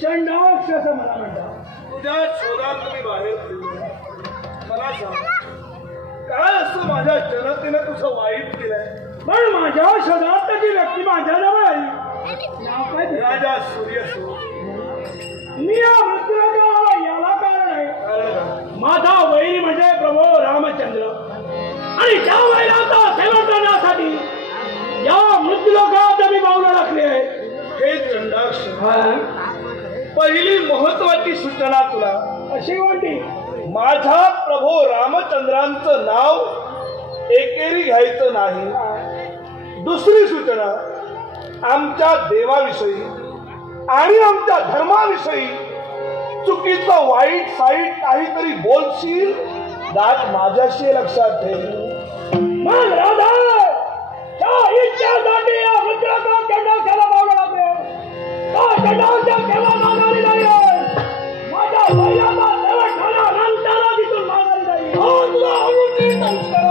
चंडाक्षस मला म्हणतात तुझ्या शोधात तुम्ही बाहेर फिरले. मला सांग काय असं माझ्या जनतेनं तुझं वाईट केलंय? पण माझ्या शोधात त्याची व्यक्ती माझ्याजवळ आली. नाव काय ते? राजा सूर्यसूत. मी या मृत्यूला याला कारण आहे. माझा वैरी म्हणजे प्रभू रामचंद्र आणि ज्या वैराचा सेवन करण्यासाठी या मृत्यूलोकात मी पावलं टाकले आहे. हे चंडाक्ष पहिली महत्वाची सूचना तुला अशी कोणती? माझ्या प्रभू रामचंद्रांचं नाव एकेरी घ्यायचं नाही. दुसरी सूचना आमच्या देवाविषयी आणि आमच्या धर्माविषयी चुकीचं वाईट साईट काहीतरी बोलशील दाट माझ्याशी लक्षात ठेव. मग राधा इच्छासाठी या रुद्राचा चंडाक्षाला पावलं लागले. चंडाच्या केव्हा मागारी नाही माझ्या वैराचा सेवन झाल्यानंतर तिथून मागारी नाही. तुला आवडून नमस्कार